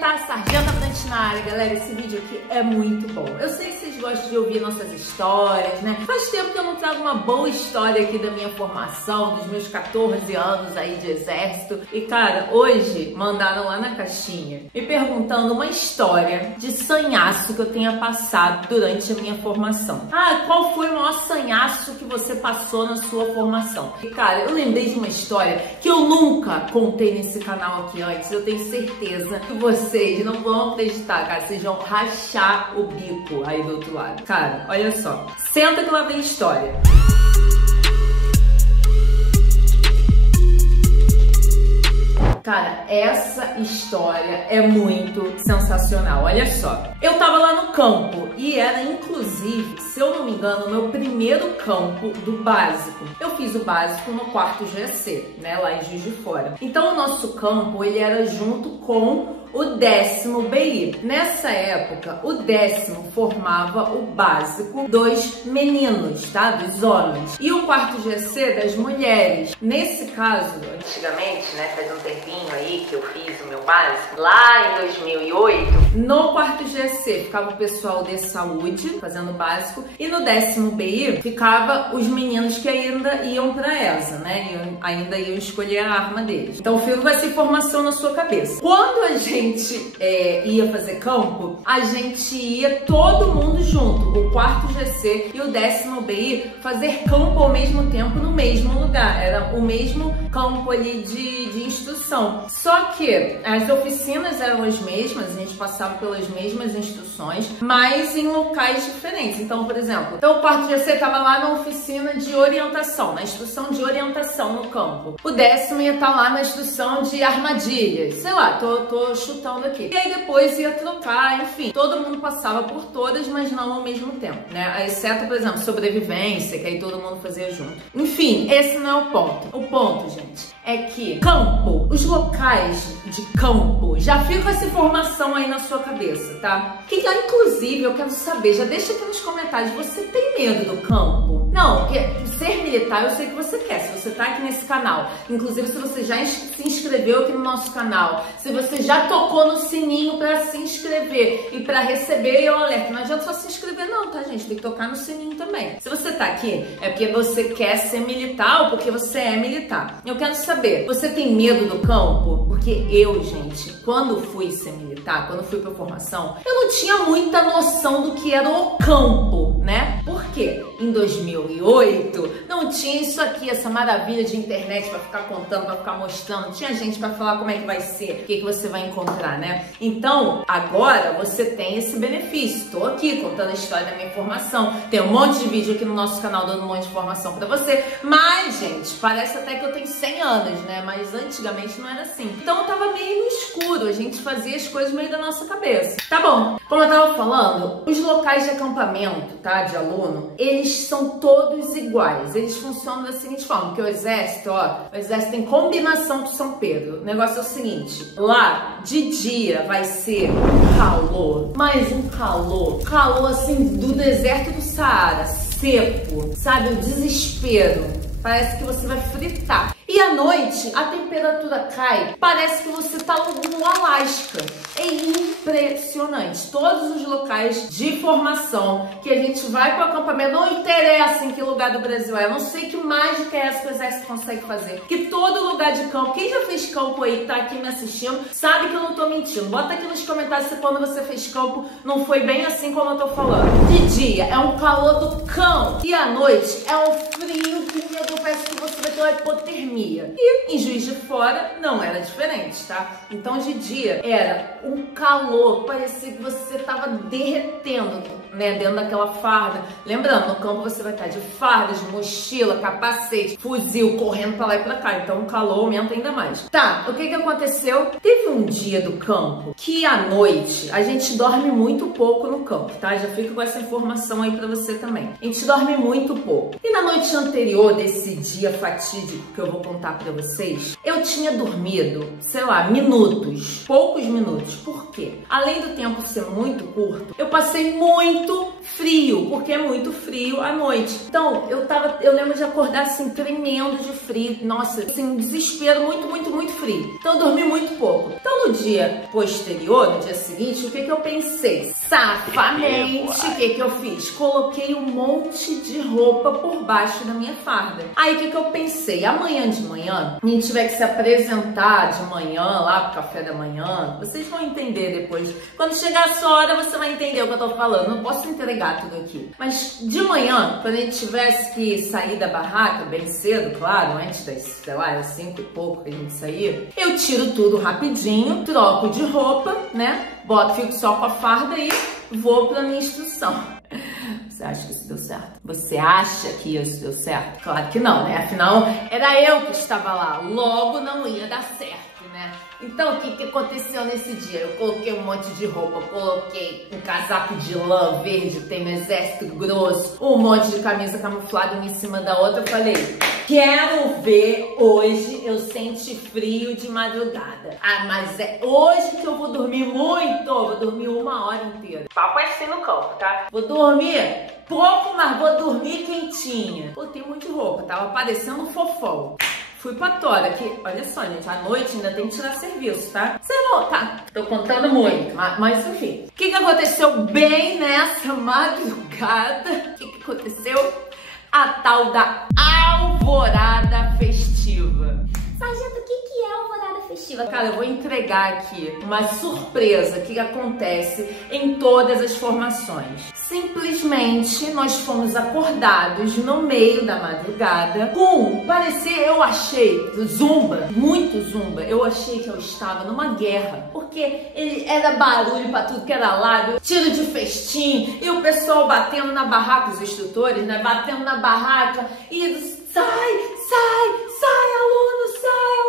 Tá, Sargenta Brant na área, galera. Esse vídeo aqui é muito bom. Eu sei que vocês gostam de ouvir nossas histórias, né? Faz tempo que eu não trago uma boa história aqui da minha formação, dos meus 14 anos aí de exército. E, cara, hoje mandaram lá na caixinha me perguntando uma história de sanhaço que eu tenha passado durante a minha formação. Ah, qual foi o maior sanhaço que você passou na sua formação? E, cara, eu lembrei de uma história que eu nunca contei nesse canal aqui antes. Eu tenho certeza que vocês não vão acreditar, cara. Vocês vão rachar o bico aí do outro lado. Cara, olha só. Senta que lá vem a história. Cara, essa história é muito sensacional. Olha só. Eu tava lá no campo e era, inclusive, se eu não me engano, o meu primeiro campo do básico. Eu fiz o básico no 4º GC, né, lá em Juiz de Fora. Então, o nosso campo, ele era junto com o 10º BI. Nessa época, o 10º formava o básico dos meninos, tá? Dos homens. E o 4º GC das mulheres. Nesse caso, antigamente, né? Faz um tempinho aí que eu fiz o meu básico. Lá em 2008, no 4º GC ficava o pessoal de saúde, fazendo o básico. E no 10º BI ficava os meninos que ainda iam pra ESA, né? Ainda iam escolher a arma deles. Então, o filho vai ser formação na sua cabeça. Quando a gente ia fazer campo, a gente ia todo mundo junto, o 4º GC e o 10º BI, fazer campo ao mesmo tempo no mesmo lugar. Era o mesmo campo ali de instrução. Só que as oficinas eram as mesmas, a gente passava pelas mesmas instruções, mas em locais diferentes. Então, por exemplo, o 4º GC estava lá na oficina de orientação, na instrução de orientação no campo. O 10º ia estar lá na instrução de armadilhas. Sei lá, tô chutando aqui. E aí depois ia trocar, enfim. Todo mundo passava por todas, mas não ao mesmo tempo, né? Exceto, por exemplo, sobrevivência, que aí todo mundo fazia junto. Enfim, esse não é o ponto. O ponto, gente, é que campo, os locais de campo, já fica essa informação aí na sua cabeça, tá? Que, inclusive, eu quero saber, já deixa aqui nos comentários, você tem medo do campo? Não, porque ser militar eu sei que você quer, se você tá aqui nesse canal. Inclusive, se você já se inscreveu aqui no nosso canal, se você já tocou no sininho pra se inscrever e pra receber o alerta. Não adianta só se inscrever não, tá, gente? Tem que tocar no sininho também. Se você tá aqui, é porque você quer ser militar ou porque você é militar. Eu quero saber, você tem medo do campo? Porque eu, gente, quando fui ser militar, quando fui pra formação, eu não tinha muita noção do que era o campo, né? Por quê? Em 2008, não tinha isso aqui, essa maravilha de internet pra ficar contando, pra ficar mostrando. Tinha gente pra falar como é que vai ser, o que você vai encontrar, né? Então, agora você tem esse benefício. Tô aqui contando a história da minha formação. Tem um monte de vídeo aqui no nosso canal dando um monte de informação pra você. Mas, gente, parece até que eu tenho 100 anos, né? Mas antigamente não era assim. Então, tava meio no escuro. A gente fazia as coisas meio da nossa cabeça. Tá bom. Como eu tava falando, os locais de acampamento, tá? De aluno, eles são todos iguais. Eles funcionam da seguinte forma, que o exército, ó, o exército tem combinação com São Pedro. O negócio é o seguinte, lá de dia vai ser um calor, mas um calor assim do deserto do Saara, seco, sabe, o desespero. Parece que você vai fritar. E à noite, a temperatura cai. Parece que você tá no Alasca. É impressionante. Todos os locais de formação que a gente vai pro acampamento, não interessa em que lugar do Brasil é. Eu não sei que mágica é essa que o exército consegue fazer. Que todo lugar de campo, quem já fez campo aí, tá aqui me assistindo, sabe que eu não tô mentindo. Bota aqui nos comentários se quando você fez campo não foi bem assim como eu tô falando. De dia é um calor do cão. E à noite é um frio que, meu Deus, parece que você vai ter uma hipotermia. E em Juiz de Fora não era diferente, tá? Então de dia era um calor, parecia que você tava derretendo, né? Dentro daquela farda. Lembrando, no campo você vai estar de farda, de mochila, capacete, fuzil, correndo pra lá e pra cá. Então o calor aumenta ainda mais. Tá, o que que aconteceu? Teve um dia do campo que à noite a gente dorme muito pouco no campo, tá? Já fica com essa informação aí pra você também. A gente dorme muito pouco. E na noite anterior desse dia fatídico que eu vou contar pra vocês, eu tinha dormido, sei lá, minutos, poucos minutos. Por quê? À além do tempo ser muito curto, eu passei muito frio, porque é muito frio à noite. Então, eu lembro de acordar assim, tremendo de frio. Nossa, assim, um desespero muito frio. Então, eu dormi muito pouco. Então, no dia posterior, no dia seguinte, o que eu pensei? Safamente, o que eu fiz? Coloquei um monte de roupa por baixo da minha farda. Aí, o que eu pensei? Amanhã de manhã, a gente tiver que se apresentar de manhã, lá pro café da manhã, vocês vão entender depois. Quando chegar a sua hora, você vai entender o que eu tô falando. Não posso entregar tudo aqui. Mas de manhã, quando a gente tivesse que sair da barraca, bem cedo, claro, antes das, sei lá, às 5 e pouco que a gente sair, eu tiro tudo rapidinho, troco de roupa, né? Fico só com a farda e vou pra minha instrução. Você acha que isso deu certo? Você acha que isso deu certo? Claro que não, né? Afinal, era eu que estava lá. Logo, não ia dar certo, né? Então, o que aconteceu nesse dia? Eu coloquei um monte de roupa, coloquei um casaco de lã verde, tem um exército grosso, um monte de camisa camuflada uma em cima da outra. Eu falei, quero ver hoje eu senti frio de madrugada. Ah, mas é hoje que eu vou dormir muito, vou dormir 1 hora inteira. Papo é assim no campo, tá? Vou dormir pouco, mas vou dormir quentinha. Botei um monte de roupa, tava parecendo um fofão. Fui pra Tora, que, olha só, gente, à noite ainda tem que tirar serviço, tá? Você não, tá? Tô contando muito, mas enfim. O que aconteceu bem nessa madrugada? O que aconteceu? A tal da alvorada festiva. Sargento, o que é alvorada festiva? Cara, eu vou entregar aqui uma surpresa que acontece em todas as formações. Simplesmente nós fomos acordados no meio da madrugada com, eu achei, zumba, muito zumba. Eu achei que eu estava numa guerra, porque ele era barulho pra tudo que era lado, tiro de festim, e o pessoal batendo na barraca, os instrutores, né, batendo na barraca, e sai, aluno, sai.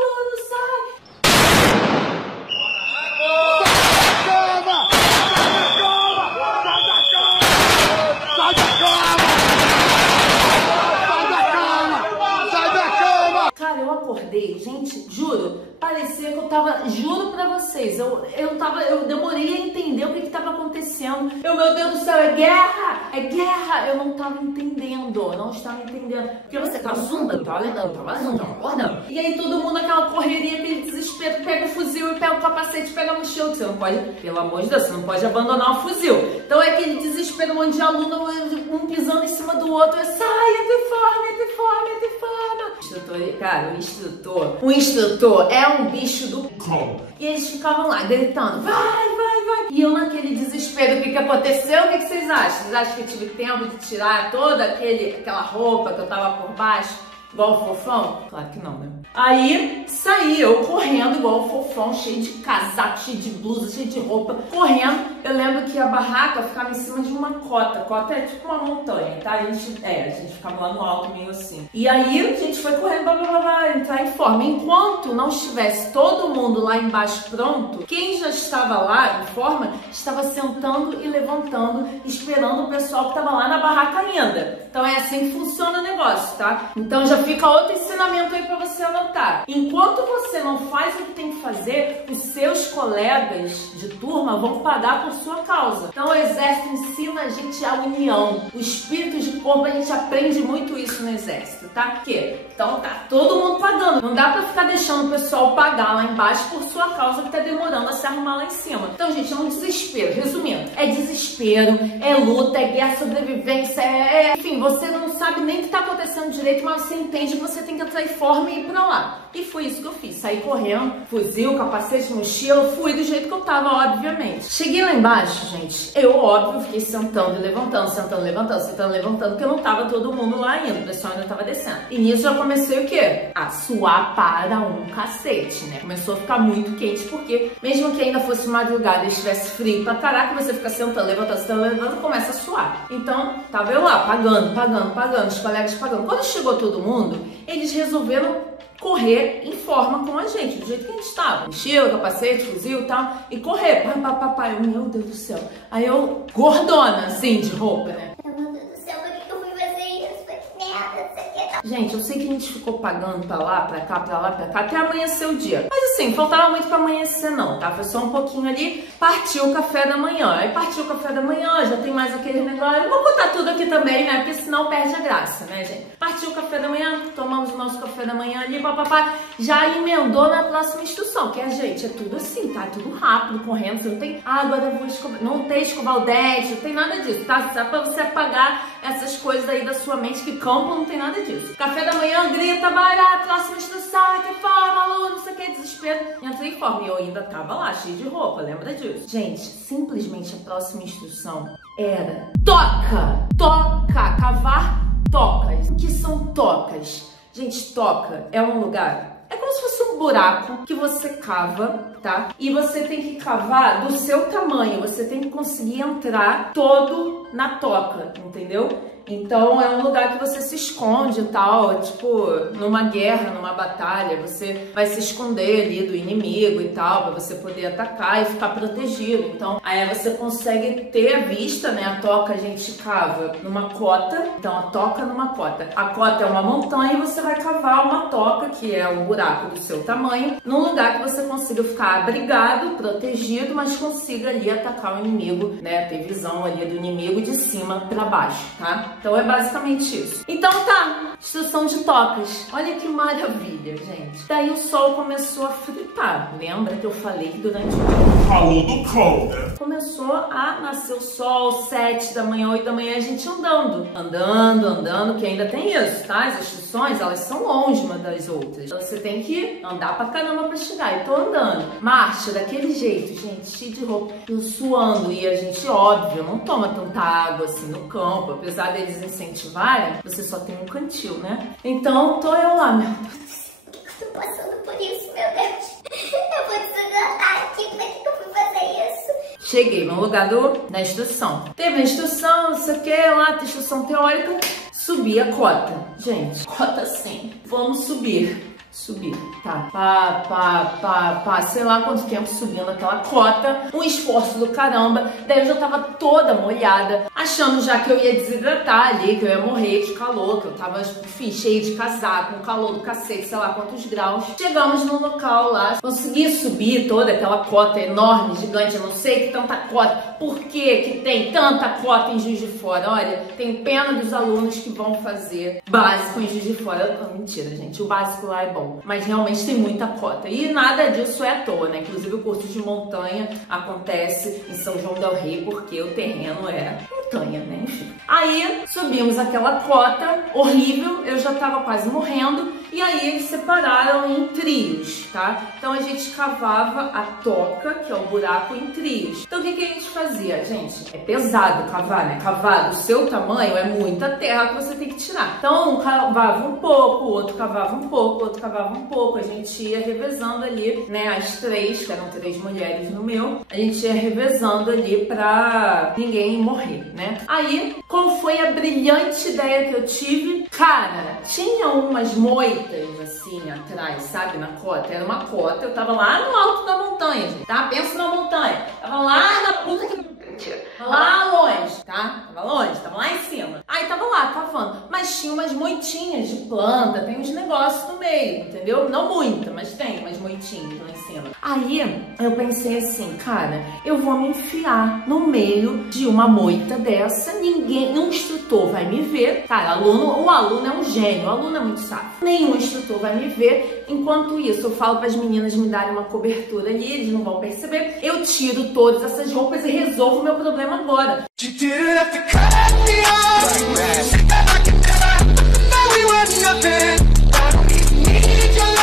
Cara, eu acordei, gente, juro, parecia que eu tava, juro pra vocês, eu demorei a entender o que tava acontecendo. Meu Deus do céu, é guerra, eu não estava entendendo. Porque você tá zumba, não tava acordando. E aí todo mundo, aquela correria, aquele desespero, pega o fuzil e pega o capacete, pega a mochila, que você não pode, pelo amor de Deus, você não pode abandonar o fuzil. Então é aquele desespero, um monte de aluno, um pisando em cima do outro, sai, uniforme. Instrutor, cara, o instrutor é um bicho do cão. E eles ficavam lá gritando, vai. E eu naquele desespero, o que aconteceu? O que vocês acham? Vocês acham que eu tive tempo de tirar toda aquela roupa que eu tava por baixo? Igual o fofão? Claro que não, né? Aí saí eu correndo igual o fofão, cheio de casaco, cheio de blusa, cheio de roupa, correndo. Eu lembro que a barraca ficava em cima de uma cota. Cota é tipo uma montanha, tá? A gente ficava lá no alto meio assim. E aí a gente foi correndo, entrar em forma. Enquanto não estivesse todo mundo lá embaixo pronto, quem já estava lá em forma estava sentando e levantando, esperando o pessoal que estava lá na barraca ainda. Então é assim que funciona o negócio, tá? Então já fica outro ensinamento aí pra você anotar. Enquanto você não faz o que tem que fazer, os seus colegas de turma vão pagar por sua causa. Então o exército ensina a gente a união. O espírito de corpo, a gente aprende muito isso no exército, tá? Por quê? Então tá todo mundo pagando. Não dá pra ficar deixando o pessoal pagar lá embaixo por sua causa que tá demorando a se arrumar lá em cima. Então, gente, é um desespero. Resumindo, é desespero, é luta, é guerra, sobrevivência, enfim, você não sabe nem o que tá acontecendo direito, mas você entende que você tem que entrar em forma e ir pra lá. E foi isso que eu fiz. Saí correndo, fuzil, capacete, mochila, fui do jeito que eu tava, obviamente. Cheguei lá embaixo, gente, eu, óbvio, fiquei sentando e levantando, porque não tava todo mundo lá ainda, o pessoal ainda tava descendo. E nisso eu comecei o quê? A suar para um cacete, né? Começou a ficar muito quente, porque mesmo que ainda fosse madrugada e estivesse frio pra caraca, você fica sentando, levantando, começa a suar. Então, tava eu lá, pagando, os colegas pagando. Quando chegou todo mundo, eles resolveram correr em forma com a gente, do jeito que a gente estava. Mochila, capacete, fuzil e tal. E correr, papai, meu Deus do céu. Aí eu, gordona, assim, de roupa, né? Meu Deus do céu, por que eu fui fazer isso? Merda, você quer Gente, eu sei que a gente ficou pagando pra lá, pra cá, pra lá, pra cá, até amanhecer o dia. Mas assim, faltava muito pra amanhecer não, tá? Foi só um pouquinho ali, partiu o café da manhã. Aí partiu o café da manhã, já tem mais aquele negócio. Vou botar tudo aqui também, né? Porque senão perde a graça, né, gente? Partiu o café da manhã, tomamos o nosso café da manhã ali, papapá. Já emendou na próxima instrução, que é, gente, é tudo assim, tá? Tudo rápido, correndo. Você não tem água, não tem escovar o dente, não tem nada disso, tá? Só pra você apagar essas coisas aí da sua mente, que campo não tem nada disso. Café da manhã, grita, bora, próxima instrução, que forma, aluno, não sei o que, desespero. Entrei em forma e eu ainda tava lá, cheio de roupa, lembra disso? Gente, simplesmente a próxima instrução era toca, toca, cavar tocas. O que são tocas? Gente, toca é um lugar, é como se fosse um buraco que você cava, tá? E você tem que cavar do seu tamanho, você tem que conseguir entrar todo na toca, entendeu? Então é um lugar que você se esconde e tal, tipo, numa guerra, numa batalha, você vai se esconder ali do inimigo e tal, pra você poder atacar e ficar protegido. Então aí você consegue ter a vista, né? A toca a gente cava numa cota, então a toca numa cota. A cota é uma montanha e você vai cavar uma toca, que é um buraco do seu tamanho, num lugar que você consiga ficar abrigado, protegido, mas consiga ali atacar o inimigo, né? Ter visão ali do inimigo de cima pra baixo, tá? Então é basicamente isso. Então tá, instrução de tocas. Olha que maravilha, gente. Daí o sol começou a fritar. Lembra que eu falei que durante o calor do cão, né? começou a nascer o sol, 7 da manhã, 8 da manhã, a gente andando, que ainda tem isso, tá? As instruções, elas são longe uma das outras. Então você tem que andar pra caramba pra chegar. E tô andando. Marcha daquele jeito, gente, cheio de roupa, eu suando. E a gente, óbvio, não toma tanta água assim no campo, apesar deles incentivarem, você só tem um cantil, né? Então, tô eu lá, meu Deus. Por que eu tô passando por isso, meu Deus? Eu vou desidratar aqui, como é que eu fui fazer isso? Cheguei no lugar da instrução. Teve a instrução, não sei o que, lá, instrução teórica, subi a cota. Gente, cota sim. Vamos subir. Subir, tá? Pá, sei lá quanto tempo subindo aquela cota, um esforço do caramba. Daí eu já tava toda molhada, achando já que eu ia desidratar ali, que eu ia morrer de calor, que eu tava, enfim, cheia de casaco, com calor do cacete, sei lá quantos graus. Chegamos no local lá, consegui subir toda aquela cota enorme, gigante, eu não sei que tanta cota, por que tem tanta cota em Juiz de Fora? Olha, tenho pena dos alunos que vão fazer básico em Juiz de Fora. Mentira, gente, o básico lá é bom, mas realmente tem muita cota e nada disso é à toa, né? Inclusive o curso de montanha acontece em São João del Rei porque o terreno é montanha, né? Enfim. Aí subimos aquela cota horrível, eu já tava quase morrendo. E aí eles separaram em trios, tá? Então a gente cavava a toca, que é o buraco, em trios. Então o que a gente fazia, gente? É pesado cavar, né? Cavar do seu tamanho é muita terra que você tem que tirar. Então um cavava um pouco, o outro cavava um pouco, o outro cavava um pouco. A gente ia revezando ali, né? As três, que eram 3 mulheres no meu, a gente ia revezando ali pra ninguém morrer, né? Aí, qual foi a brilhante ideia que eu tive? Cara, tinha umas moitas assim atrás, sabe, na cota. Era uma cota, eu tava lá no alto da montanha, gente, tá? Pensa na montanha. Tava lá na puta que... Lá longe, tá? Tava longe, tava lá em cima. Aí tava lá, cavando. Mas tinha umas moitinhas de planta, tem uns negócios no meio, entendeu? Não muita, mas tem umas moitinhas lá em cima. Aí eu pensei assim, cara, eu vou me enfiar no meio de uma moita dessa, nenhum instrutor vai me ver. Cara, o aluno é um gênio, o aluno é muito sábio. Nenhum instrutor vai me ver. Enquanto isso, eu falo para as meninas me darem uma cobertura ali, eles não vão perceber. Eu tiro todas essas roupas e resolvo o meu problema agora.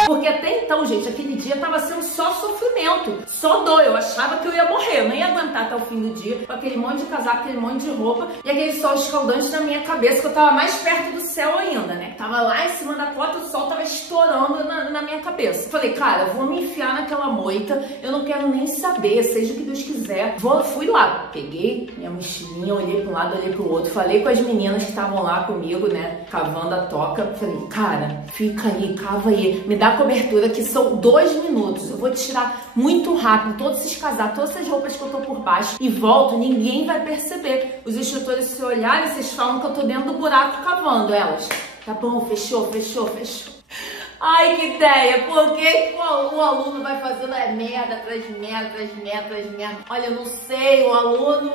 Porque até então, gente, aquele dia tava sendo só sofrimento, só dor. Eu achava que eu ia morrer, eu não ia aguentar até o fim do dia, com aquele monte de casaco, aquele monte de roupa e aquele sol escaldante na minha cabeça, que eu tava mais perto do céu ainda, né? Tava lá em cima da cota, o sol tava estourando na minha cabeça. Falei, cara, eu vou me enfiar naquela moita, eu não quero nem saber, seja o que Deus quiser. Fui lá, peguei minha mochilinha, olhei pra um lado, olhei pro outro, falei com as meninas que estavam lá comigo, né, cavando a toca. Falei, cara, fica aí, cava aí, me dá cobertura que são 2 minutos, eu vou tirar muito rápido todos esses casacos, todas essas roupas que eu tô por baixo e volto, ninguém vai perceber. Os instrutores, se olharem, vocês falam que eu tô dentro do buraco cavando. Elas, Tá bom, fechou. Ai, que ideia! Por que o aluno vai fazendo merda atrás de merda? Olha, eu não sei, o aluno,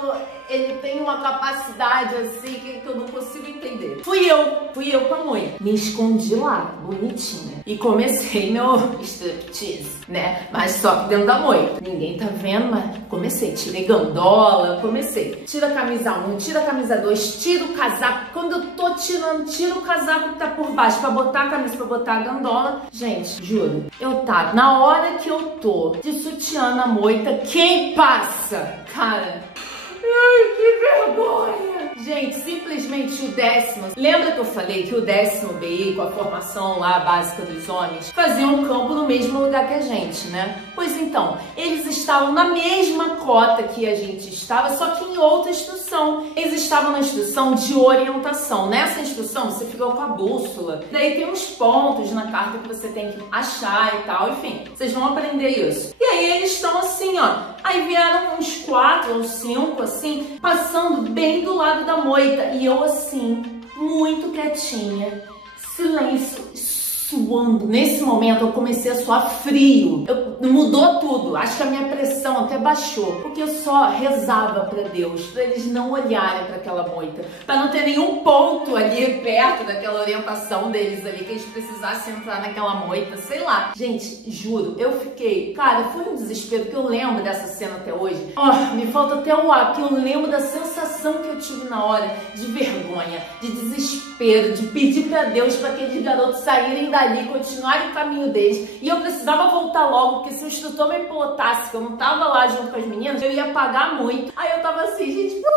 ele tem uma capacidade assim que eu não consigo entender. Fui eu com a mãe. Me escondi lá, bonitinha. E comecei meu striptease, né? Mas só que dentro da moita. Ninguém tá vendo, mas comecei. Tirei gandola, comecei. Tira a camisa 1, tira a camisa 2, tira o casaco. Quando eu tô tirando, tira o casaco que tá por baixo pra botar a camisa, pra botar a gandola. Gente, juro, eu tava, na hora que eu tô de sutiã na moita, quem passa? Cara, ai, que vergonha! Gente, simplesmente o 10º, lembra que eu falei que o 10º BI, com a formação lá básica dos homens, faziam um campo no mesmo lugar que a gente, né? Pois então, eles estavam na mesma cota que a gente estava, só que em outra instrução. Eles estavam na instrução de orientação. Nessa instrução, você fica com a bússola. Daí tem uns pontos na carta que você tem que achar e tal. Enfim, vocês vão aprender isso. E aí eles estão assim, ó. Aí vieram uns 4 ou 5, assim, passando bem do lado da moita. E eu, assim, muito quietinha, silêncio, suando. Nesse momento eu comecei a suar frio. Mudou tudo. Acho que a minha pressão até baixou. Porque eu só rezava pra Deus, pra eles não olharem pra aquela moita. Pra não ter nenhum ponto ali perto daquela orientação deles ali, que eles precisassem entrar naquela moita, sei lá. Gente, juro, eu fiquei... Cara, foi um desespero, que eu lembro dessa cena até hoje. Oh, me falta até o ar, que eu lembro da sensação que eu tive na hora de vergonha, de desespero, de pedir pra Deus pra aqueles garotos saírem dali, continuarem o caminho deles. E eu precisava voltar logo, porque se o instrutor me pilotasse, que eu não tava lá junto com as meninas, eu ia pagar muito. Aí eu tava assim, gente, Por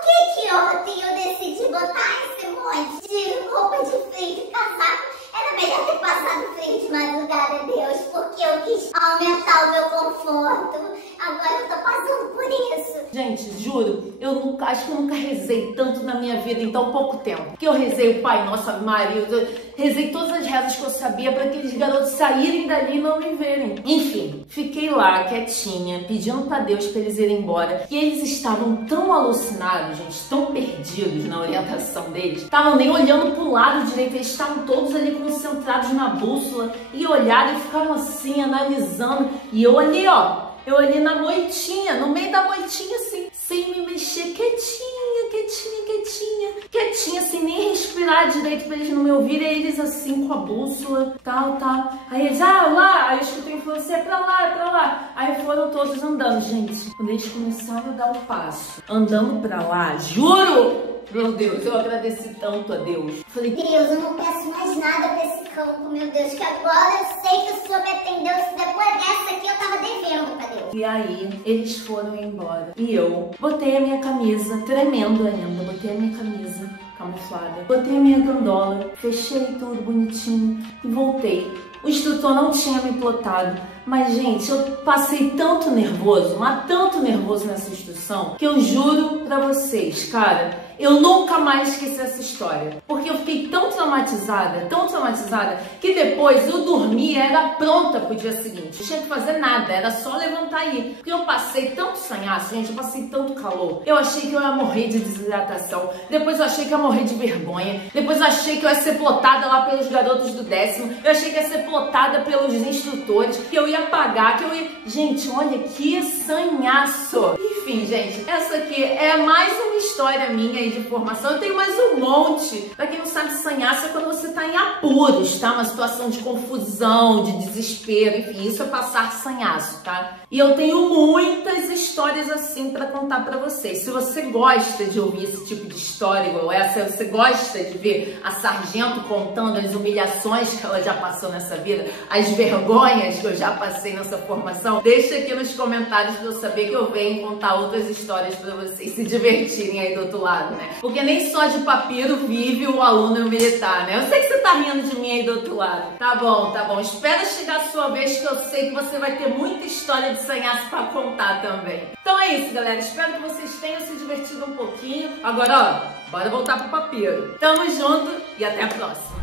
que ontem eu decidi botar esse monte de roupa de frio, de casaco? Era melhor ter passado frio de madrugada, Deus, porque eu quis aumentar o meu conforto. Agora eu tô passando por isso. Gente, juro, acho que eu nunca rezei tanto na minha vida em tão pouco tempo. Porque eu rezei o Pai Nosso, Ave Maria, eu rezei todas as rezas que eu sabia para aqueles garotos saírem dali e não me verem. Enfim, fiquei lá quietinha, pedindo para Deus para eles irem embora. E eles estavam tão alucinados, gente, tão perdidos na orientação deles. Estavam nem olhando pro lado direito, eles estavam todos ali concentrados na bússola. E olharam e ficaram assim, analisando. E eu olhei, ó. Eu olhei na moitinha, no meio da moitinha, assim, sem me mexer, quietinha, sem nem respirar direito pra eles não me ouvirem. Aí eles assim, com a bússola, tal. Aí eles, lá, aí eu escutei e falei assim, é pra lá. Aí foram todos andando, gente. Quando eles começaram a dar o passo, andando pra lá, juro! Meu Deus, eu agradeci tanto a Deus. Falei, Deus, eu não peço mais nada pra esse campo, meu Deus, que agora eu sei que o Senhor me atendeu. Se depois dessa aqui eu tava devendo pra Deus. E aí, eles foram embora. E eu botei a minha camisa, tremendo ainda, botei a minha camisa camuflada, botei a minha gandola, fechei tudo bonitinho e voltei. O instrutor não tinha me plotado, mas, gente, eu passei tanto nervoso, mas tanto nervoso nessa instrução, que eu juro pra vocês, cara, eu nunca mais esqueci essa história. Porque eu fiquei tão traumatizada, que depois eu dormia, era pronta pro dia seguinte. Não tinha que fazer nada, era só levantar e ir. Porque eu passei tanto sanhaço, gente, eu passei tanto calor. Eu achei que eu ia morrer de desidratação. Depois eu achei que eu ia morrer de vergonha. Depois eu achei que eu ia ser plotada lá pelos garotos do 10º. Eu achei que ia ser plotada pelos instrutores. Que eu ia pagar, que eu ia... Gente, olha que sanhaço. Enfim, gente, essa aqui é mais uma história minha aí de formação. Eu tenho mais um monte. Pra quem não sabe, sanhaço é quando você tá em apuros, tá? Uma situação de confusão, de desespero, enfim, isso é passar sanhaço, tá? E eu tenho muitas histórias assim pra contar pra vocês. Se você gosta de ouvir esse tipo de história igual essa, se você gosta de ver a sargento contando as humilhações que ela já passou nessa vida, as vergonhas que eu já passei nessa formação, deixa aqui nos comentários pra eu saber que eu venho contar outras histórias pra vocês se divertirem aí do outro lado, né? Porque nem só de papiro vive o aluno e o militar, né? Eu sei que você tá rindo de mim aí do outro lado. Tá bom. Espera chegar a sua vez, que eu sei que você vai ter muita história de sanhaço pra contar também. Então é isso, galera. Espero que vocês tenham se divertido um pouquinho. Agora, ó, bora voltar pro papiro. Tamo junto e até a próxima.